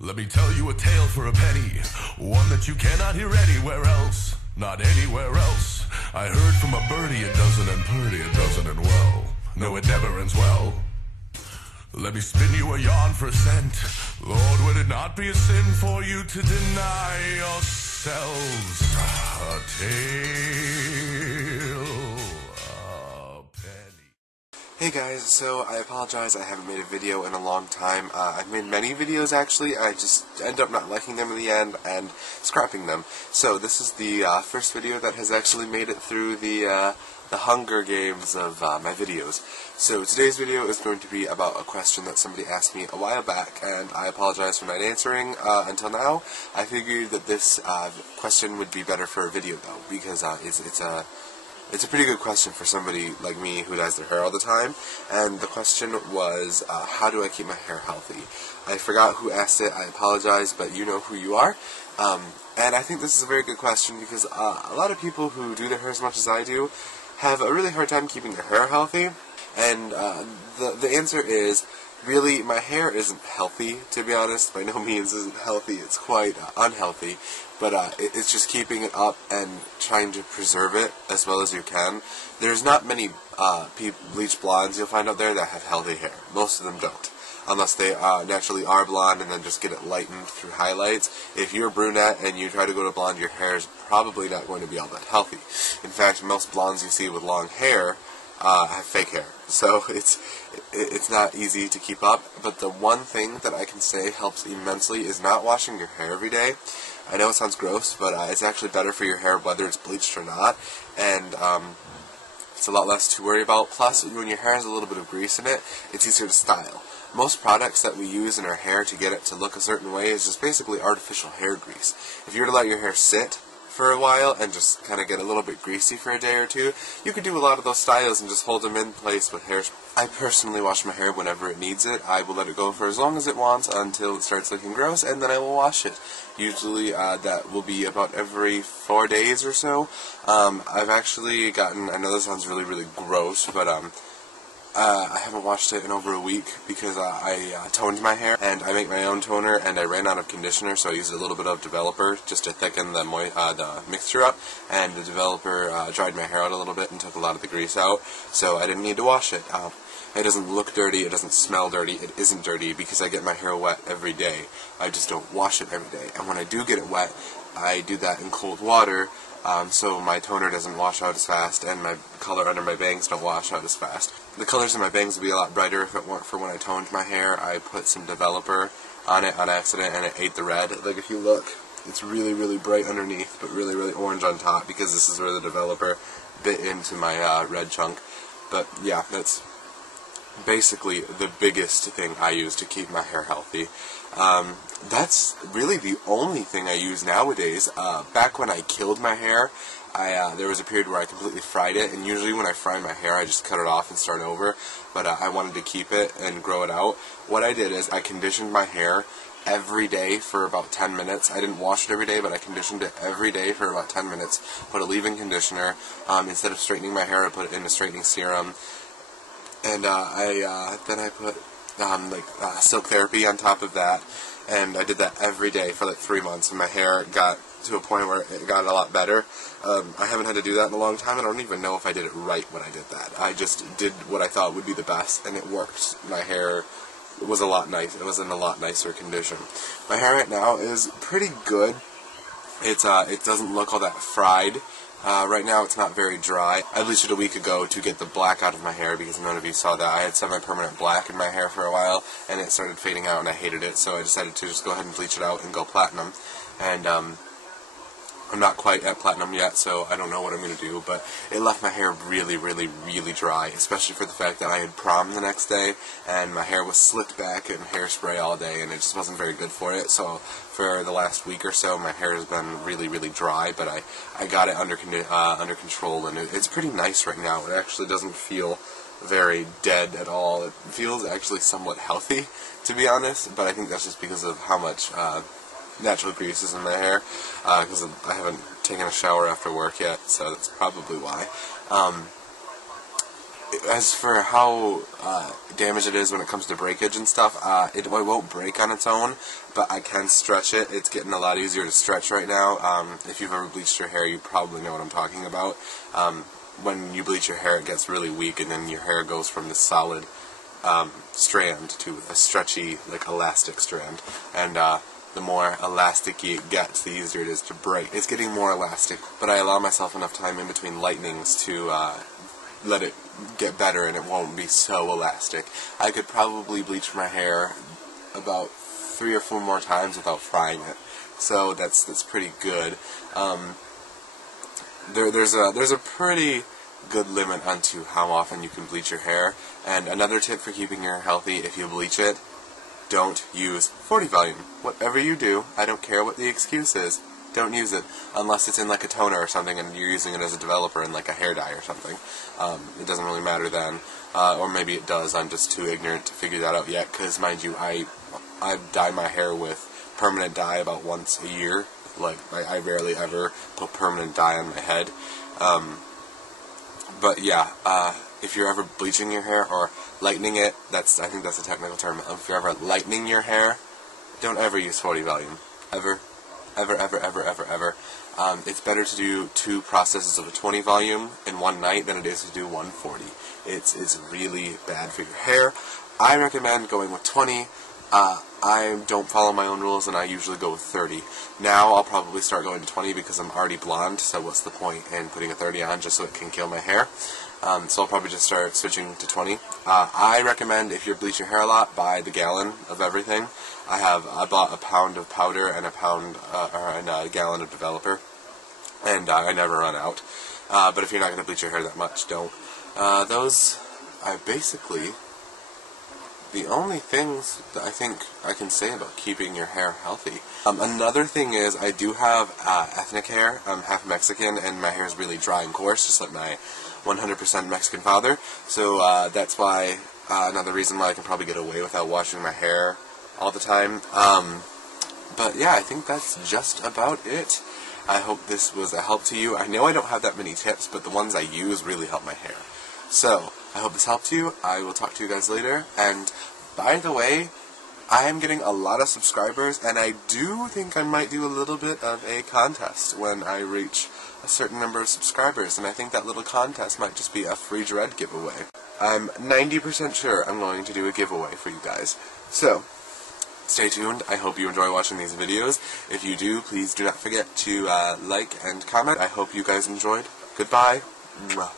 Let me tell you a tale for a penny, one that you cannot hear anywhere else, not anywhere else. I heard from a birdie it doesn't end pretty, it doesn't end well. No, it never ends well. Let me spin you a yarn for a cent. Lord, would it not be a sin for you to deny yourselves a tale, a penny? Hey guys, so I apologize, I haven't made a video in a long time. I've made many videos actually, I just end up not liking them in the end and scrapping them. So this is the first video that has actually made it through the Hunger Games of my videos. So today's video is going to be about a question that somebody asked me a while back, and I apologize for not answering until now. I figured that this question would be better for a video though, because it's a pretty good question for somebody like me who dyes their hair all the time. And the question was, how do I keep my hair healthy? I forgot who asked it, I apologize, but you know who you are. And I think this is a very good question because a lot of people who do their hair as much as I do have a really hard time keeping their hair healthy. And the answer is, really, my hair isn't healthy, to be honest. By no means isn't healthy. It's quite unhealthy. But it's just keeping it up and trying to preserve it as well as you can. There's not many bleach blondes you'll find out there that have healthy hair. Most of them don't. Unless they naturally are blonde and then just get it lightened through highlights. If you're brunette and you try to go to blonde, your hair is probably not going to be all that healthy. In fact, most blondes you see with long hair have fake hair. So it's not easy to keep up. But the one thing that I can say helps immensely is not washing your hair every day. I know it sounds gross, but it's actually better for your hair whether it's bleached or not. And it's a lot less to worry about. Plus, when your hair has a little bit of grease in it, it's easier to style. Most products that we use in our hair to get it to look a certain way is just basically artificial hair grease. If you were to let your hair sit for a while and just kind of get a little bit greasy for a day or two, you could do a lot of those styles and just hold them in place with hairspray. I personally wash my hair whenever it needs it. I will let it go for as long as it wants until it starts looking gross, and then I will wash it. Usually that will be about every 4 days or so. I've actually gotten, I know this sounds really, really gross, but I haven't washed it in over a week because I toned my hair, and I make my own toner, and I ran out of conditioner, so I used a little bit of developer just to thicken the mixture up, and the developer dried my hair out a little bit and took a lot of the grease out, so I didn't need to wash it. It doesn't look dirty, it doesn't smell dirty, it isn't dirty because I get my hair wet every day. I just don't wash it every day, and when I do get it wet, I do that in cold water, so my toner doesn't wash out as fast, and my color under my bangs don't wash out as fast. The colors in my bangs would be a lot brighter if it weren't for when I toned my hair. I put some developer on it on accident, and it ate the red. Like, if you look, it's really, really bright underneath, but really, really orange on top, because this is where the developer bit into my red chunk. But yeah, that's basically the biggest thing I use to keep my hair healthy. That's really the only thing I use nowadays. Back when I killed my hair, there was a period where I completely fried it, and usually when I fry my hair I just cut it off and start over, but I wanted to keep it and grow it out. What I did is I conditioned my hair every day for about 10 minutes. I didn't wash it every day, but I conditioned it every day for about 10 minutes, put a leave-in conditioner. Instead of straightening my hair, I put it in a straightening serum. And then I put silk therapy on top of that, and I did that every day for like 3 months, and my hair got to a point where it got a lot better. I haven't had to do that in a long time, and I don't even know if I did it right when I did that. I just did what I thought would be the best, and it worked. My hair was a lot nice. It was in a lot nicer condition. My hair right now is pretty good. It doesn't look all that fried. Right now it's not very dry. I bleached it a week ago to get the black out of my hair because none of you saw that. I had semi-permanent black in my hair for a while, and it started fading out and I hated it, so I decided to just go ahead and bleach it out and go platinum. And I'm not quite at platinum yet, so I don't know what I'm going to do, but it left my hair really, really, really dry, especially for the fact that I had prom the next day, and my hair was slicked back and hairspray all day, and it just wasn't very good for it. So for the last week or so, my hair has been really, really dry, but I got it under control, and it's pretty nice right now. It actually doesn't feel very dead at all. It feels actually somewhat healthy, to be honest, but I think that's just because of how much natural grease is in my hair, because I haven't taken a shower after work yet, so that's probably why. as for how damaged it is when it comes to breakage and stuff, it won't break on its own, but I can stretch it. It's getting a lot easier to stretch right now. If you've ever bleached your hair, you probably know what I'm talking about. When you bleach your hair, it gets really weak, and then your hair goes from this solid strand to a stretchy, like, elastic strand. And the more elasticy it gets, the easier it is to break. It's getting more elastic, but I allow myself enough time in between lightnings to let it get better, and it won't be so elastic. I could probably bleach my hair about 3 or 4 more times without frying it, so that's pretty good. There's a pretty good limit onto how often you can bleach your hair. And another tip for keeping your hair healthy: if you bleach it, don't use 40 volume. Whatever you do, I don't care what the excuse is, don't use it unless it's in like a toner or something and you're using it as a developer in like a hair dye or something. It doesn't really matter then, or maybe it does. I'm just too ignorant to figure that out yet, because mind you, I dye my hair with permanent dye about once a year. Like, I rarely ever put permanent dye on my head. But yeah, if you're ever bleaching your hair or lightening it, I think that's a technical term. If you're ever lightening your hair, don't ever use 40 volume. Ever. Ever, ever, ever, ever, ever. It's better to do 2 processes of a 20 volume in one night than it is to do 140. It's really bad for your hair. I recommend going with 20. I don't follow my own rules, and I usually go with 30. Now I'll probably start going to 20 because I'm already blonde, so what's the point in putting a 30 on just so it can kill my hair? So I'll probably just start switching to 20. I recommend, if you're bleaching your hair a lot, buy the gallon of everything. I bought a pound of powder and a gallon of developer, and I never run out. But if you're not going to bleach your hair that much, don't. Those are basically the only things that I think I can say about keeping your hair healthy. Another thing is, I do have ethnic hair. I'm half Mexican, and my hair is really dry and coarse, just like my 100% Mexican father. So that's why another reason why I can probably get away without washing my hair all the time. But yeah, I think that's just about it. I hope this was a help to you. I know I don't have that many tips, but the ones I use really help my hair. So, I hope this helped you. I will talk to you guys later. And, by the way, I am getting a lot of subscribers, and I do think I might do a little bit of a contest when I reach a certain number of subscribers, and I think that little contest might just be a free dread giveaway. I'm 90% sure I'm going to do a giveaway for you guys. So, stay tuned. I hope you enjoy watching these videos. If you do, please do not forget to like and comment. I hope you guys enjoyed. Goodbye. Mwah.